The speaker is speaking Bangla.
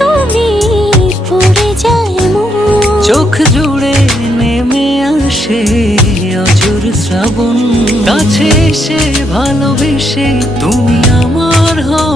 তুমি পড়ে যায় মন। চোখ জুড়ে নেমে আসে অঝোর শ্রাবণ, কাছে এসে ভালোবেসে তুমি আমার হও